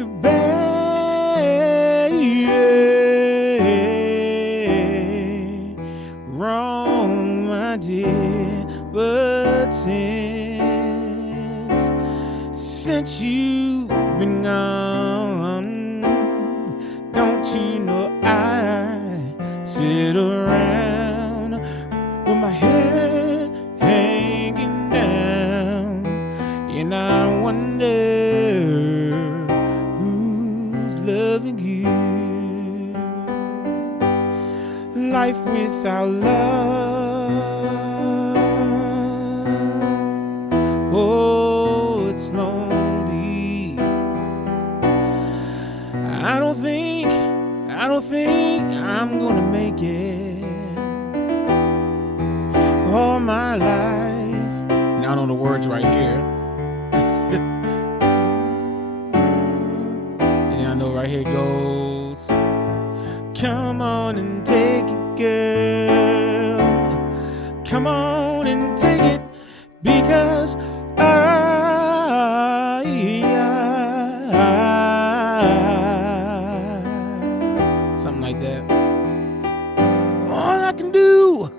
you, baby. Wrong, my dear, but since you've been gone, don't you know I sit around with my head hanging down, and I wonder who's loving you. Life without love, oh, it's lonely. I don't think I'm gonna make it all my life. Now I know the words right here. And I know right here goes, come on and take it, girl. Come on and take it, because something like that. All I can do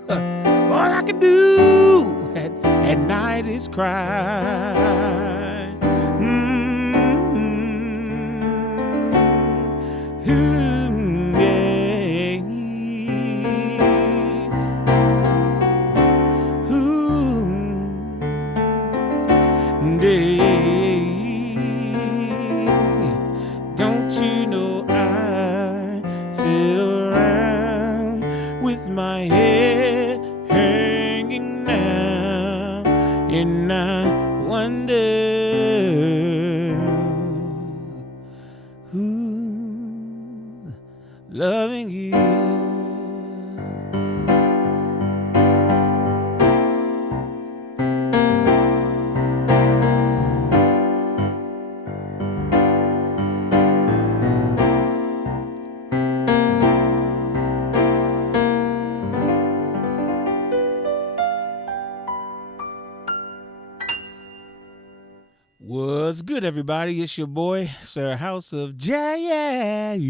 at night is cry. Don't you know I sit around with my head hanging down, and I wonder who's loving you. What's good, everybody? It's your boy, Sir House of Jazz.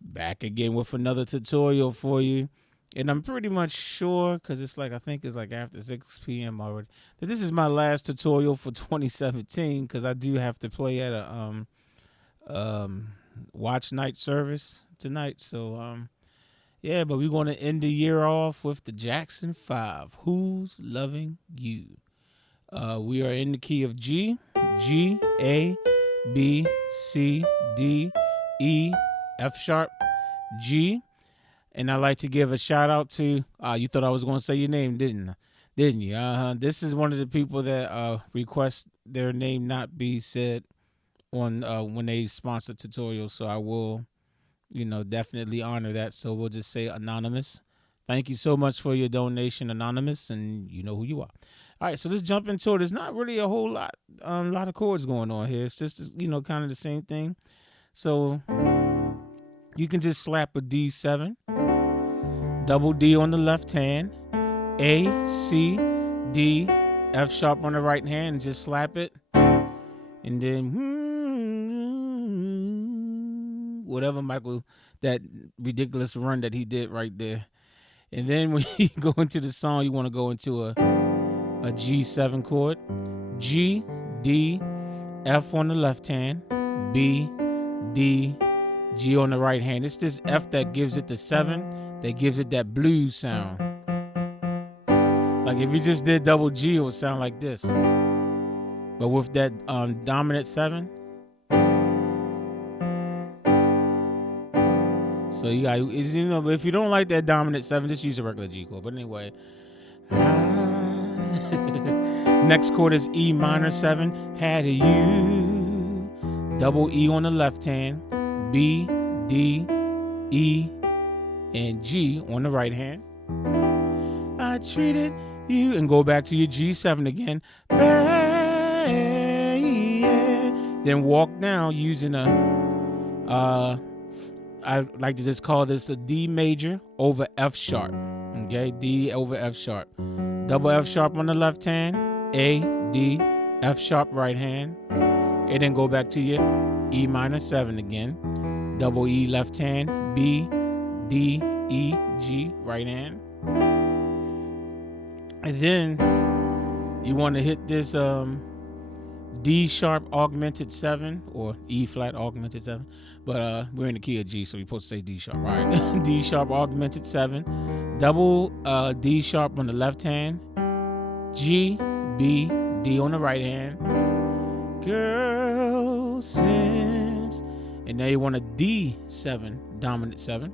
Back again with another tutorial for you. And I'm pretty much sure, because it's like, I think it's like after 6 p.m. already, that this is my last tutorial for 2017, because I do have to play at a watch night service tonight. So, yeah, but we're going to end the year off with the Jackson 5, Who's Loving You? We are in the key of G, A, B, C, D, E, F sharp, G. And I'd like to give a shout out to, you thought I was going to say your name, didn't you? This is one of the people that request their name not be said on when they sponsor tutorials. So I will, definitely honor that. So we'll just say anonymous. Thank you so much for your donation, anonymous, and you know who you are. All right, so let's jump into it. There's not really a whole lot of chords going on here. It's just, kind of the same thing. So you can just slap a D7, double D on the left hand, A, C, D, F sharp on the right hand, and just slap it. And then whatever Michael, that ridiculous run that he did right there. And then when you go into the song, you want to go into a G7 chord, G, D, F on the left hand, B, D, G on the right hand. It's this F that gives it the 7, that gives it that blues sound. Like if you just did double G, it would sound like this. But with that dominant 7, so you got, if you don't like that dominant 7, just use a regular G chord. But anyway, next chord is E minor 7, had a U, double E on the left hand, B, D, E, and G on the right hand. I treated you, and go back to your G7 again. Then walk down using I like to just call this a D major over F sharp. Okay, D over F sharp. Double F sharp on the left hand, A, D, F sharp right hand. and then go back to your E minor 7 again. Double E left hand, B, D, E, G, right hand. And then you want to hit this D sharp augmented 7 or E flat augmented 7, but we're in the key of G, so we're supposed to say D sharp. All right. D sharp augmented 7, double D sharp on the left hand, G, B, D on the right hand. Girl, since, and now you want a D7 dominant 7,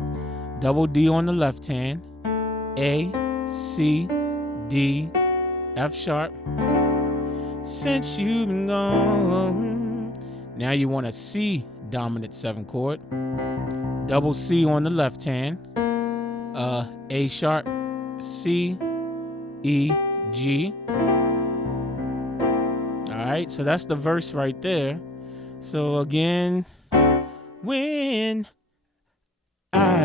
double D on the left hand, A, C, D, F sharp. Since you've been gone, now you want a C dominant 7 chord, double C on the left hand, A sharp, C, E, G. All right, so that's the verse right there. So again, when I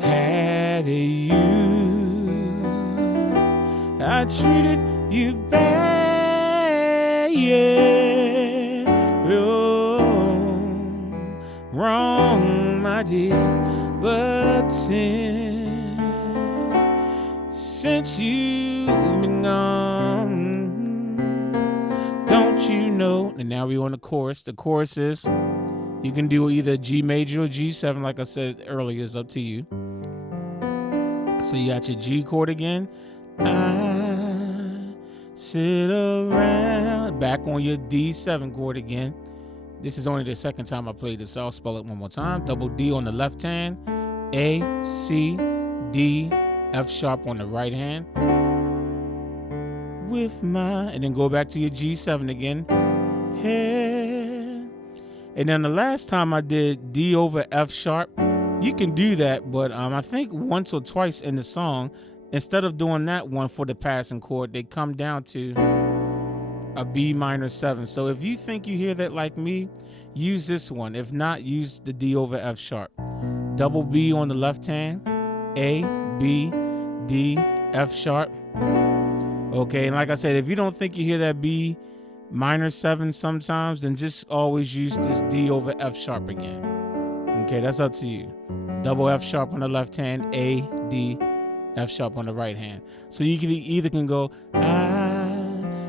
had you, I treated you bad, yeah. Oh, wrong, my dear, but since you've been gone, don't you know? And now we're on the chorus. The chorus is, you can do either G major or G7, like I said earlier, it's up to you. So you got your G chord again. I sit around, back on your D7 chord again. This is only the second time I played this, so I'll spell it one more time. Double D on the left hand, A, C, D, F sharp on the right hand. With my, and then go back to your G7 again. Head. And then the last time I did D over F sharp, you can do that, but I think once or twice in the song, instead of doing that one for the passing chord, they come down to a B minor 7. So if you think you hear that like me, use this one. If not, use the D over F sharp. Double B on the left hand, A, B, D, F sharp. Okay, and like I said, if you don't think you hear that B minor 7 sometimes, then just always use this D over F sharp again. Okay, that's up to you. Double F sharp on the left hand, A, D, F sharp on the right hand. So you can either go, I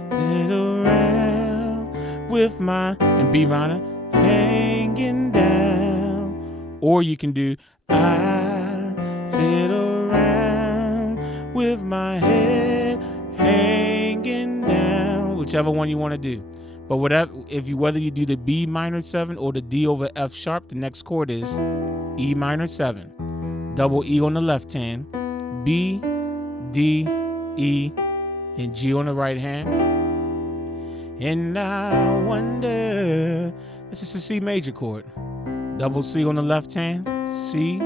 sit around with my, and B minor, hanging down. Or you can do, I sit around with my head hanging down. Whichever one you want to do. But whether you do the B minor 7 or the D over F sharp, the next chord is E minor 7. Double E on the left hand, B, D, E, and G on the right hand. And I wonder, this is a C major chord. Double C on the left hand, C,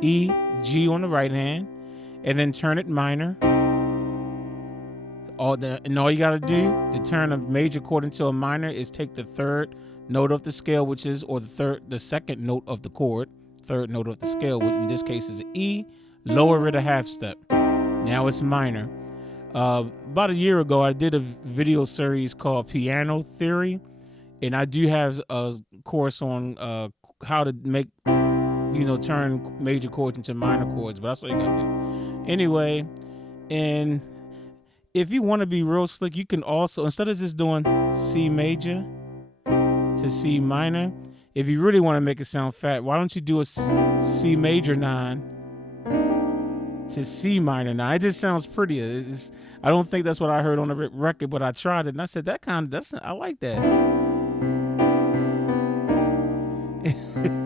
E, G on the right hand, and then turn it minor. All you gotta do to turn a major chord into a minor is take the third note of the scale, which is, or the second note of the chord, third note of the scale, which in this case is E, lower it a half step. Now it's minor. About a year ago, I did a video series called Piano Theory, and I do have a course on how to make, turn major chords into minor chords, but that's what you gotta do. Anyway, and if you want to be real slick, you can also, instead of just doing C major to C minor, if you really want to make it sound fat, why don't you do a C major 9 to C minor 9? It just sounds prettier. I don't think that's what I heard on the record, but I tried it and I said I like that.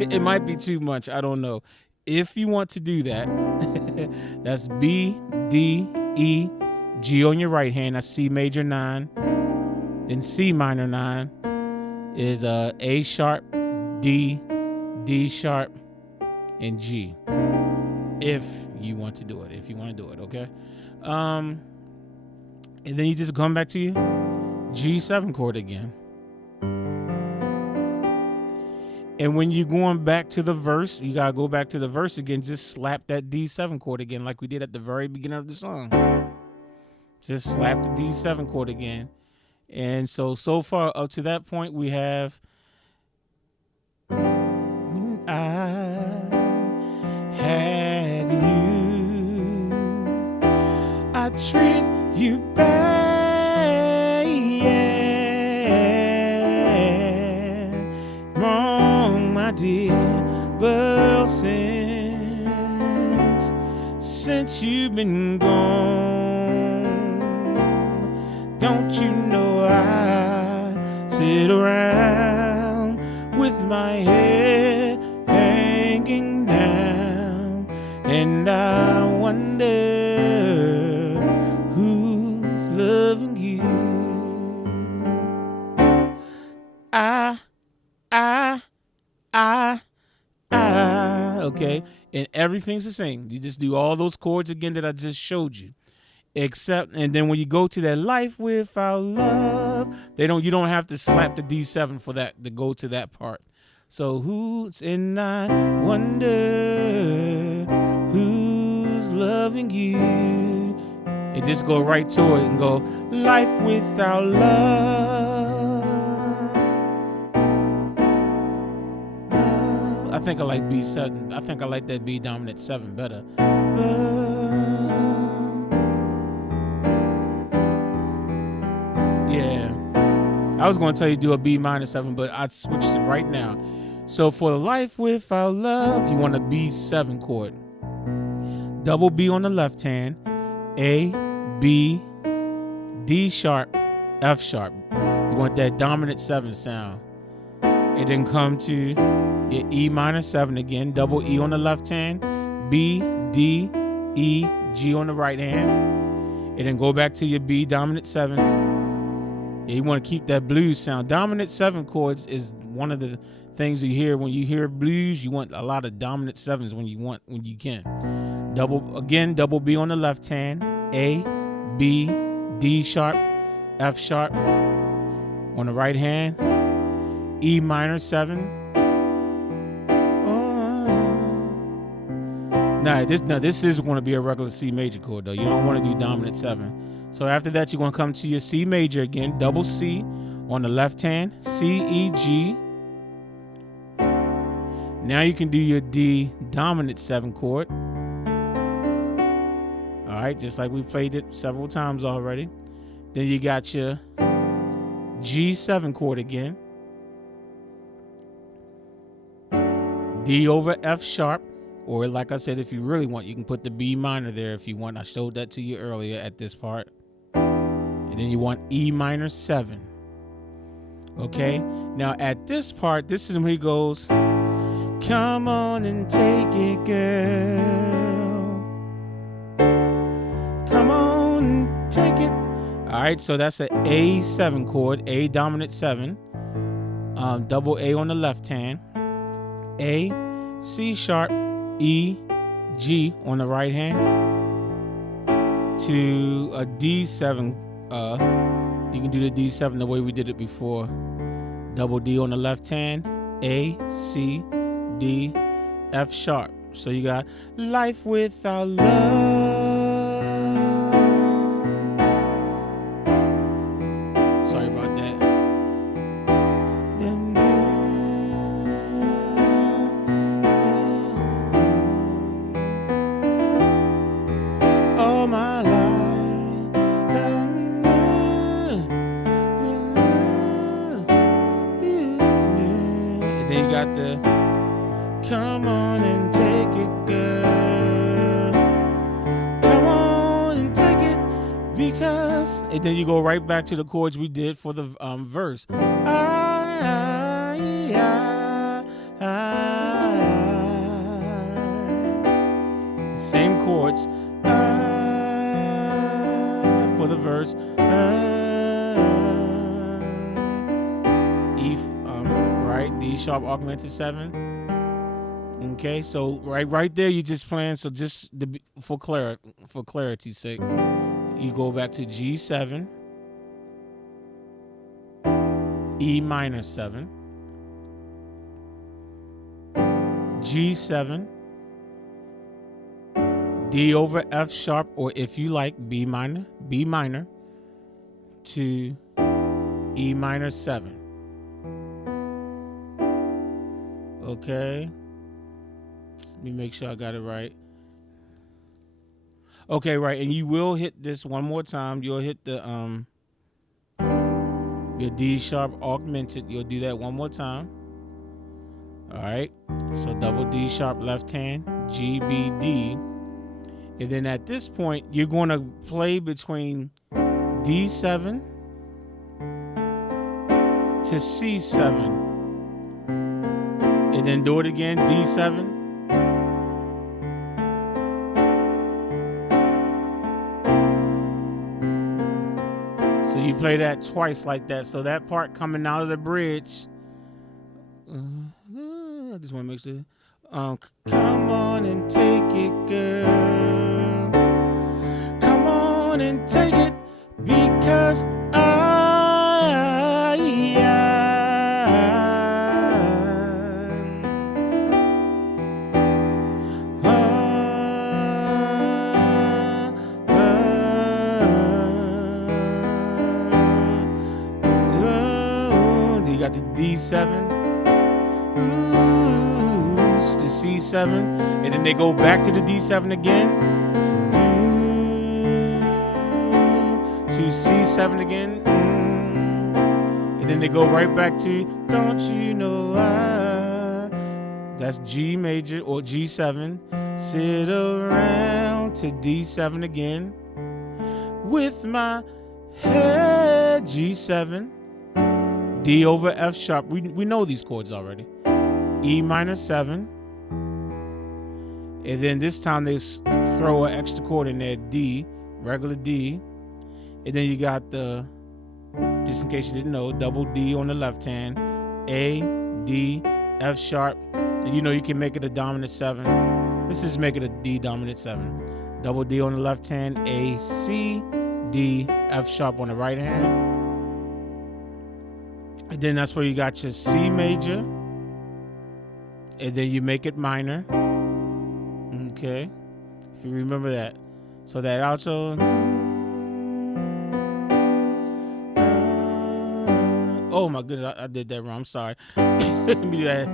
It might be too much. I don't know. If you want to do that, that's B, D, E, G on your right hand. That's C major 9. Then C minor 9 is A sharp, D, D sharp, and G. If you want to do it. Okay? And then you just come back to your G7 chord again. And when you're going back to the verse, you gotta go back to the verse again. Just slap that D7 chord again like we did at the very beginning of the song. Just slap the D7 chord again. And so far up to that point, we have when I had you, I treated you bad, yeah. Wrong, my dear, but since you've been gone, don't you know I sit around with my head hanging down, and I wonder who's loving you. Okay, and everything's the same. You just do all those chords again that I just showed you, except, and then when you go to that life without love, you don't have to slap the D7 for that to go to that part. So who's in I wonder who's loving you. It just go right to it and go life without love. I think I like B7. I think I like that B dominant 7 better. Yeah. I was going to tell you do a B minor 7, but I switched it right now. So for the life without love, you want a B7 chord. Double B on the left hand. A, B, D sharp, F sharp. You want that dominant 7 sound. It then come to your E minor 7 again. Double E on the left hand. B, D, E, G on the right hand. And then go back to your B dominant 7. Yeah, you want to keep that blues sound. Dominant 7 chords is one of the things you hear when you hear blues. You want a lot of dominant 7s when you can. Double B on the left hand. A, B, D sharp, F sharp on the right hand. E minor 7. This is going to be a regular C major chord though. You don't want to do dominant 7. So after that, you're going to come to your C major again. Double C on the left hand. C, E, G. Now you can do your D dominant 7 chord. All right, just like we played it several times already. Then you got your G7 chord again. D over F sharp. Or like I said, if you really want, you can put the B minor there if you want. I showed that to you earlier at this part. And then you want E minor 7. Okay? Now at this part, this is when he goes, come on and take it, girl. Come on and take it. All right, so that's an A7 chord, A dominant 7. Double A on the left hand. A, C sharp, E, G on the right hand to a D7. You can do the D7 the way we did it before. Double D on the left hand, A, C, D, F sharp. So you got life without love. Sorry about that. All my life, and then you got the come on and take it, girl. Come on and take it, because. And then you go right back to the chords we did for the verse. Same chords. For the verse, E, right, D sharp augmented 7. Okay, so right there you just playing. So just for clarity's sake, you go back to G7, E minor 7, G7. D over F sharp, or if you like B minor to E minor 7. Okay. Let me make sure I got it right. Okay, right. And you will hit this one more time. You'll hit the your D sharp augmented. You'll do that one more time. All right. So double D sharp left hand, G, B, D. And then at this point, you're going to play between D7 to C7. And then do it again, D7. So you play that twice like that. So that part coming out of the bridge. I just want to make sure. Come on and take it, girl. Come on and take it, because you got the D7. To C7, and then they go back to the D7 again, to C7 again, and then they go right back to don't you know that's G major or G7, sit around to D7 again with my head, G7, D over F sharp. We know these chords already. E minor 7, and then this time they throw an extra chord in there, D, regular D, and then you got the, just in case you didn't know, double D on the left hand, A, D, F sharp, and you know you can make it a dominant 7. Let's just make it a D dominant 7. Double D on the left hand, A, C, D, F sharp on the right hand, and then that's where you got your C major. And then you make it minor. Okay. If you remember that. So that alto. Oh my goodness, I did that wrong. I'm sorry. Let me do that.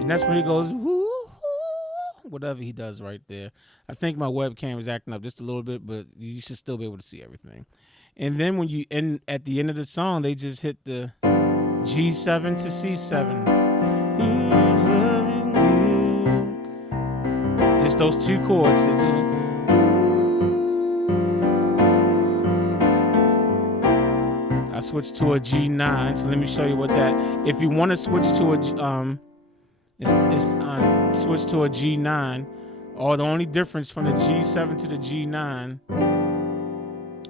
And that's when he goes, woo, whatever he does right there. I think my webcam is acting up just a little bit, but you should still be able to see everything. And then when you end at the end of the song, they just hit the G7 to C7. Who's loving you? Just those two chords. I switched to a G9, so let me show you what that. If you want to switch to a switch to a G9, or the only difference from the G7 to the G9,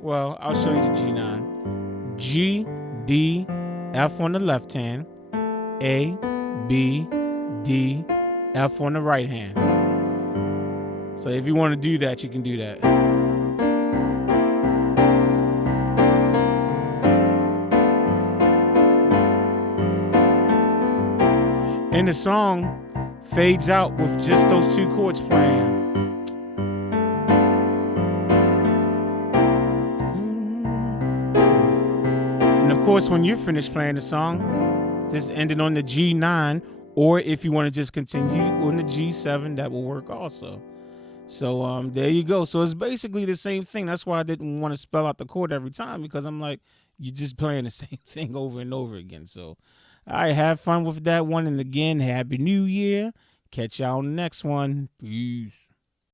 well, I'll show you the G9. G, D, F on the left hand, A, B, D, F on the right hand. So if you want to do that, you can do that. And the song fades out with just those two chords playing. And of course, when you're finished playing the song, just end it on the G9, or if you want to just continue on the G7, that will work also. So there you go. So it's basically the same thing. That's why I didn't want to spell out the chord every time, because I'm like, you're just playing the same thing over and over again. So all right, have fun with that one. And again, Happy New Year. Catch y'all on the next one. Peace.